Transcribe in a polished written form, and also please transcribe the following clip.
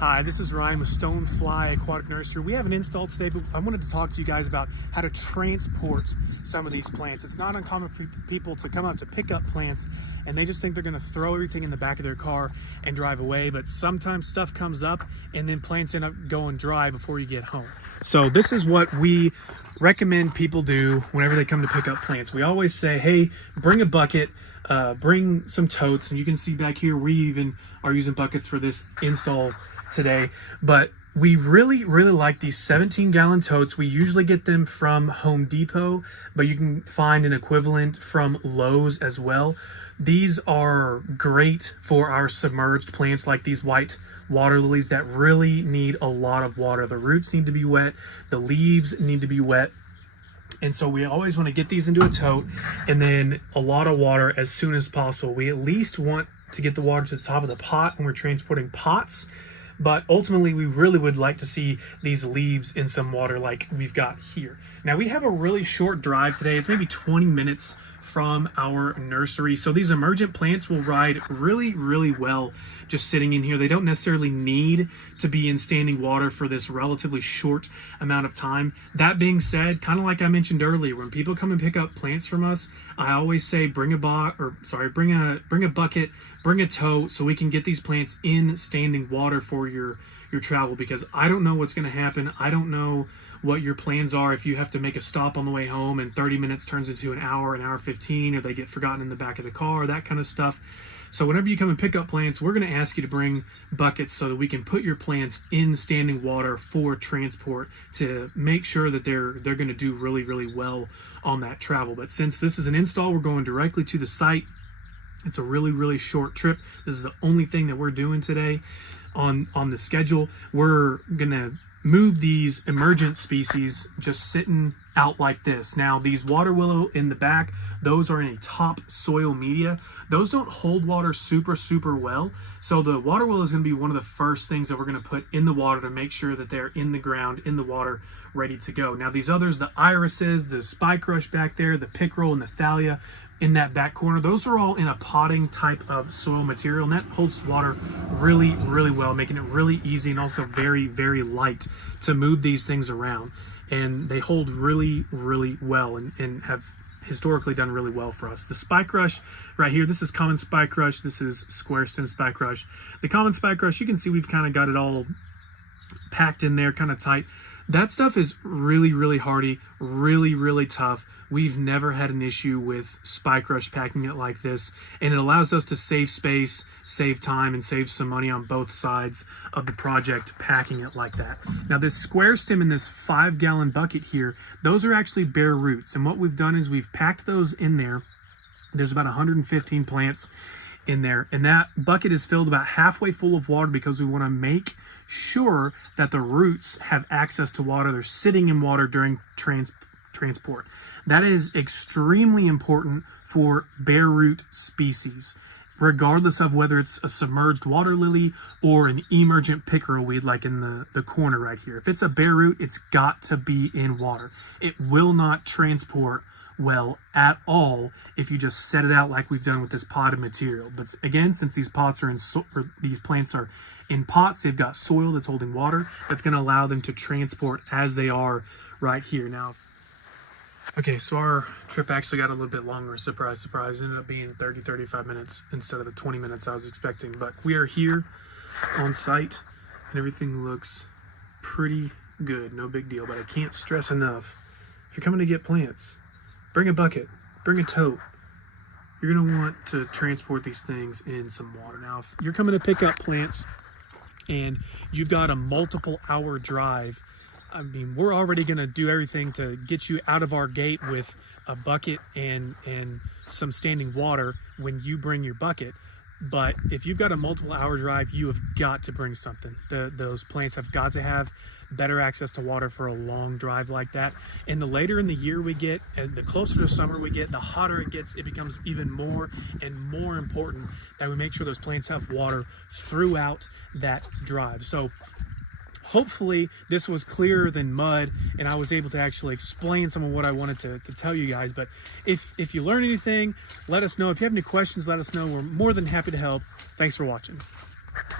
Hi, this is Ryan with Stonefly Aquatic Nursery. We have an install today, but I wanted to talk to you guys about how to transport some of these plants. It's not uncommon for people to come up to pick up plants and they just think they're gonna throw everything in the back of their car and drive away, but sometimes stuff comes up and then plants end up going dry before you get home. So this is what we recommend people do whenever they come to pick up plants. We always say, hey, bring a bucket, bring some totes, and you can see back here we even are using buckets for this install today, but we really like these 17-gallon totes. We usually get them from Home Depot, but you can find an equivalent from Lowe's as well. These are great for our submerged plants like these white water lilies that really need a lot of water. The roots need to be wet, the leaves need to be wet, and so we always want to get these into a tote and then a lot of water as soon as possible. We at least want to get the water to the top of the pot when we're transporting pots, but ultimately we really would like to see these leaves in some water like we've got here. Now we have a really short drive today. It's maybe 20 minutes from our nursery. So these emergent plants will ride really well just sitting in here. They don't necessarily need to be in standing water for this relatively short amount of time. That being said, kind of like I mentioned earlier, when people come and pick up plants from us, I always say bring a bucket, bring a tote so we can get these plants in standing water for your travel, because I don't know what's going to happen. I don't know what your plans are if you have to make a stop on the way home and 30 minutes turns into an hour 15, or they get forgotten in the back of the car, that kind of stuff. So whenever you come and pick up plants, we're going to ask you to bring buckets so that we can put your plants in standing water for transport to make sure that they're going to do really well on that travel. But since this is an install, we're going directly to the site. It's a really short trip. This is the only thing that we're doing today on the schedule. We're going to move these emergent species just sitting out like this. Now these water willow in the back, those are in a top soil media. Those don't hold water super well. So the water willow is going to be one of the first things that we're going to put in the water to make sure that they're in the ground, in the water, ready to go. Now these others, the irises, the spike rush back there, the pickerel and the thalia in that back corner, those are all in a potting type of soil material, and that holds water really well, making it really easy and also very light to move these things around. And they hold really well and have historically done really well for us. The spike rush right here, this is common spike rush, this is square stem spike rush. The common spike rush, you can see we've kind of got it all packed in there kind of tight. That stuff is really hardy, really tough. We've never had an issue with spike rush packing it like this, and it allows us to save space, save time, and save some money on both sides of the project packing it like that. Now this square stem in this 5-gallon bucket here, those are actually bare roots, and what we've done is we've packed those in there. There's about 115 plants in there, and that bucket is filled about halfway full of water because we want to make sure that the roots have access to water. They're sitting in water during transport. That is extremely important for bare root species, regardless of whether it's a submerged water lily or an emergent pickerel weed like in the corner right here. If it's a bare root, it's got to be in water. It will not transport well at all if you just set it out like we've done with this potted material. But again, since these pots are these plants are in pots, they've got soil that's holding water that's going to allow them to transport as they are right here. Now, okay, so our trip actually got a little bit longer. Surprise, it ended up being 30-35 minutes instead of the 20 minutes I was expecting. But we are here on site and everything looks pretty good. No big deal, but I can't stress enough, if you're coming to get plants, bring a bucket, bring a tote. You're going to want to transport these things in some water. Now, if you're coming to pick up plants and you've got a multiple hour drive, I mean, we're already going to do everything to get you out of our gate with a bucket and some standing water when you bring your bucket. But if you've got a multiple hour drive, you have got to bring something. Those plants have got to have better access to water for a long drive like that. And the later in the year we get, and the closer to summer we get, the hotter it gets, it becomes even more and more important that we make sure those plants have water throughout that drive. So hopefully this was clearer than mud and I was able to actually explain some of what I wanted to tell you guys. But if you learn anything, let us know. If you have any questions, let us know. We're more than happy to help. Thanks for watching.